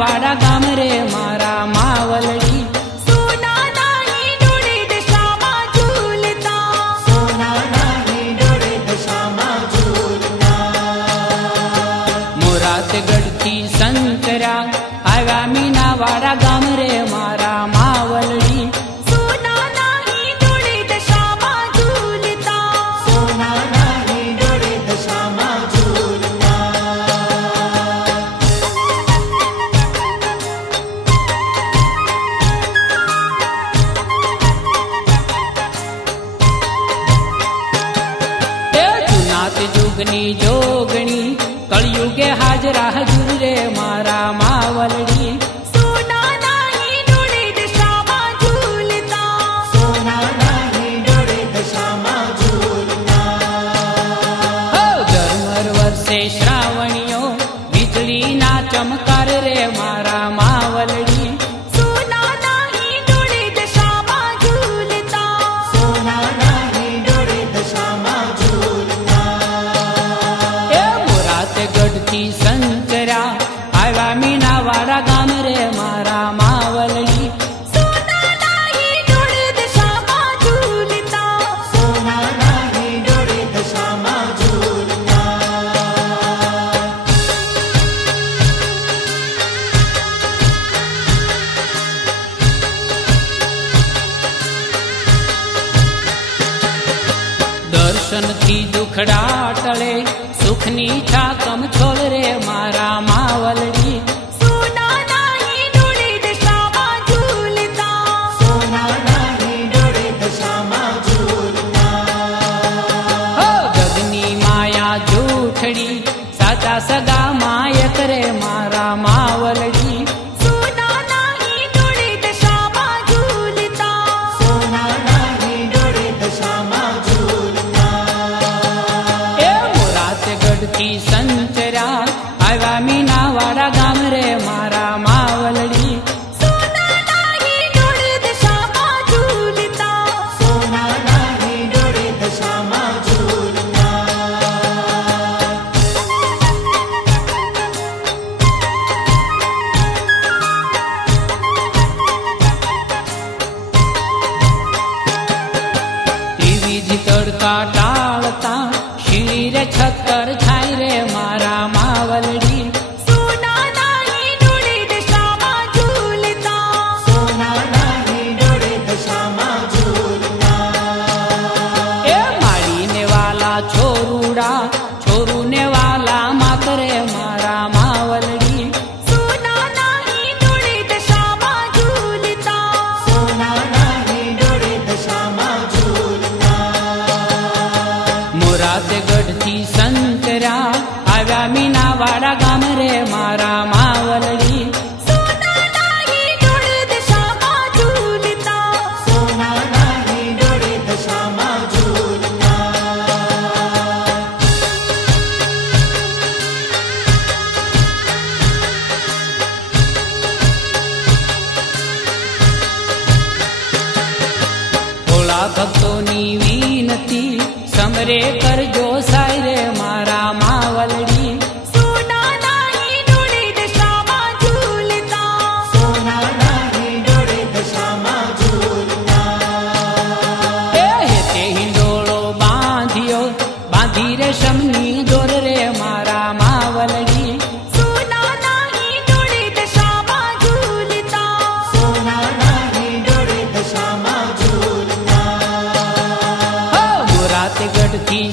વાડા ગામ રે મારા માવલડી સોનાના હિંડોળે દશામાં ઝૂલતા સોનાના હિંડોળે દશામાં ઝૂલતા મોરાતગઢથી સંતરા આવ્યા મીના વાડા ગામ રે મારા માવલડી સોનાના હિંડોળે દશામાં ઝૂલતા સોનાના હિંડોળે દશામાં ઝૂલતા જુનાત જુગની જોગણી કળયુગે હાજરા હજુર રે મારા માવલડી સોનાના હિંડોળે દશામાં ઝૂલતા સોનાના હિંડોળે દશામાં ઝૂલતા ધર્મર વર્ષે શ્રાવણીઓ વીજળીના ચમકાર રે મારા માવલડી સોનાના હિંડોળે દશામાં ઝૂલતા સોનાના હિંડોળે દશામાં ઝૂલતા મોરાતગઢથી સંતરા આવ્યા મીના વાડા ગામ રે મારા માવલડી સોનાના હિંડોળે દશામાં ઝૂલતા સોનાના હિંડોળે દશામાં ઝૂલતા દર્શનથી દુખડા ટળે સુખની છાકમ છોલ રે મારા માવલડી સોનાના હિંડોળે દશામાં ઝૂલતા સોનાના હિંડોળે દશામાં ઝૂલતા ગગની માયા જૂઠડી સાચા સગા માયક રે મારા માવલડી સોનાના હિંડોળે દશામાં ઝૂલતા સોનાના હિંડોળે દશામાં ઝૂલતા મોરાતગઢથી સંતરા આવ્યા મીના વાડા ગામ રે મારા માવલડી સોનાના હિંડોળે દશામાં ઝૂલતા સોનાના હિંડોળે દશામાં ઝૂલતા ત્રિવિધ તડકા ટાળતા શિર છત્તર છાય રે મારા માવલડી સોનાના હિંડોળે દશામાં ઝૂલતા સોનાના હિંડોળે દશામાં ઝૂલતા માળીને વાલા છોરુડા છોરુને વાલા માતરે મારા માવલડી સોનાના હિંડોળે દશામાં ઝૂલતા સોનાના હિંડોળે દશામાં ઝૂલતા મોરાતગઢથી સંતરા આવ્યા મીના વાડા ગામ રે મારા માવલડી સોનાના હિંડોળે દશામાં ઝૂલતા સોનાના હિંડોળે દશામાં ઝૂલતા ભોળા ભક્તોની વિનતી સમરે કરજો સાય રે મારા માવલડી સોનાના હિંડોળે દશામાં ઝૂલતા સોનાના હિંડોળે દશામાં ઝૂલતા તે હિંડોળો બાંધ્યો બાંધી રે શમની દોર રે મારા માવલડી સોનાના હિંડોળે દશામાં ઝૂલતા સોનાના હિંડોળે દશામાં ઝૂલતા મોરાતગઢથી